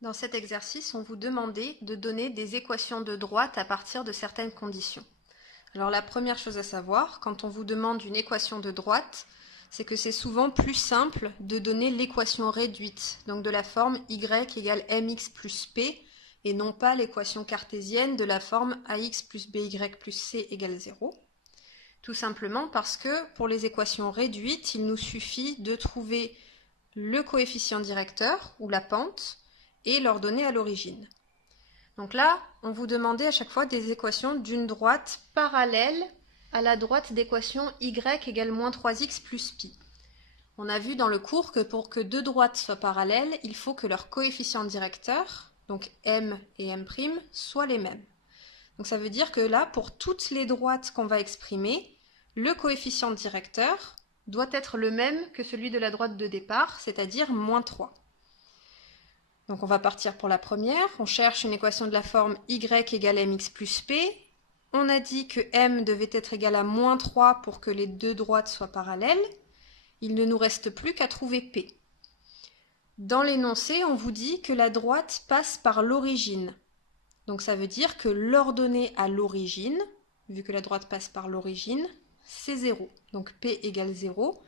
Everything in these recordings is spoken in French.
Dans cet exercice, on vous demandait de donner des équations de droite à partir de certaines conditions. Alors la première chose à savoir, quand on vous demande une équation de droite, c'est que c'est souvent plus simple de donner l'équation réduite, donc de la forme y égale mx plus p, et non pas l'équation cartésienne de la forme ax plus by plus c égale 0. Tout simplement parce que pour les équations réduites, il nous suffit de trouver le coefficient directeur, ou la pente, et leur donner à l'origine. Donc là, on vous demandait à chaque fois des équations d'une droite parallèle à la droite d'équation y égale moins 3x plus pi. On a vu dans le cours que pour que deux droites soient parallèles, il faut que leurs coefficients directeurs, donc m et m', soient les mêmes. Donc ça veut dire que là, pour toutes les droites qu'on va exprimer, le coefficient directeur doit être le même que celui de la droite de départ, c'est-à-dire moins 3. Donc on va partir pour la première. On cherche une équation de la forme y égale mx plus p. On a dit que m devait être égal à moins 3 pour que les deux droites soient parallèles. Il ne nous reste plus qu'à trouver p. Dans l'énoncé, on vous dit que la droite passe par l'origine. Donc ça veut dire que l'ordonnée à l'origine, vu que la droite passe par l'origine, c'est 0. Donc p égale 0.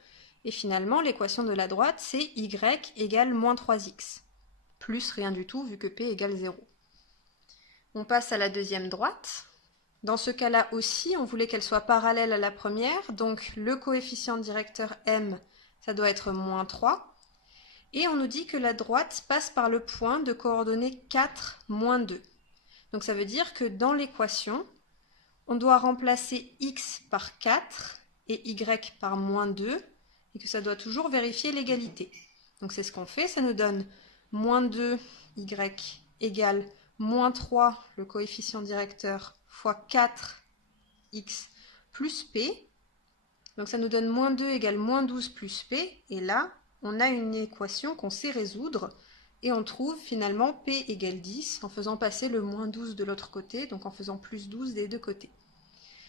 Et finalement, l'équation de la droite, c'est y égale moins 3x. Plus rien du tout vu que p égale 0. On passe à la deuxième droite. Dans ce cas-là aussi, on voulait qu'elle soit parallèle à la première, donc le coefficient directeur m, ça doit être moins 3. Et on nous dit que la droite passe par le point de coordonnées 4, moins 2. Donc ça veut dire que dans l'équation, on doit remplacer x par 4 et y par moins 2, et que ça doit toujours vérifier l'égalité. Donc c'est ce qu'on fait, ça nous donne moins 2y égale moins 3, le coefficient directeur, fois 4x plus p. Donc ça nous donne moins 2 égale moins 12 plus p. Et là, on a une équation qu'on sait résoudre. Et on trouve finalement p égale 10 en faisant passer le moins 12 de l'autre côté, donc en faisant plus 12 des deux côtés.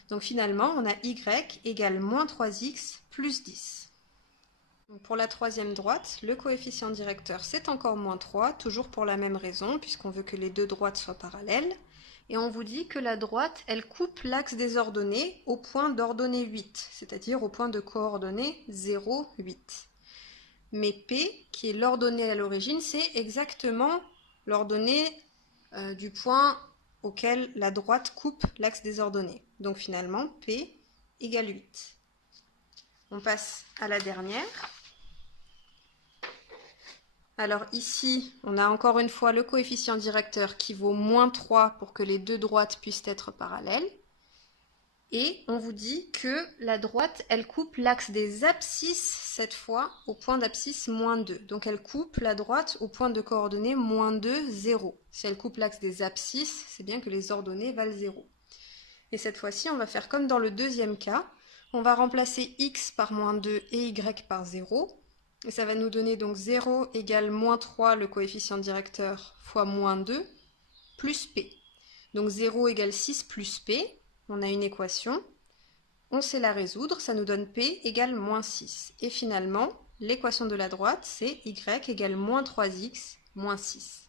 Donc finalement, on a y égale moins 3x plus 10. Donc pour la troisième droite, le coefficient directeur, c'est encore moins 3, toujours pour la même raison, puisqu'on veut que les deux droites soient parallèles. Et on vous dit que la droite, elle coupe l'axe des ordonnées au point d'ordonnée 8, c'est-à-dire au point de coordonnées 0, 8. Mais P, qui est l'ordonnée à l'origine, c'est exactement l'ordonnée du point auquel la droite coupe l'axe des ordonnées. Donc finalement, P égale 8. On passe à la dernière. Alors ici, on a encore une fois le coefficient directeur qui vaut moins 3 pour que les deux droites puissent être parallèles. Et on vous dit que la droite, elle coupe l'axe des abscisses, cette fois, au point d'abscisse moins 2. Donc elle coupe la droite au point de coordonnées moins 2, 0. Si elle coupe l'axe des abscisses, c'est bien que les ordonnées valent 0. Et cette fois-ci, on va faire comme dans le deuxième cas. On va remplacer x par moins 2 et y par 0. Et ça va nous donner donc 0 égale moins 3, le coefficient directeur, fois moins 2, plus p. Donc 0 égale 6 plus p. On a une équation, on sait la résoudre, ça nous donne p égale moins 6. Et finalement, l'équation de la droite, c'est y égale moins 3x moins 6.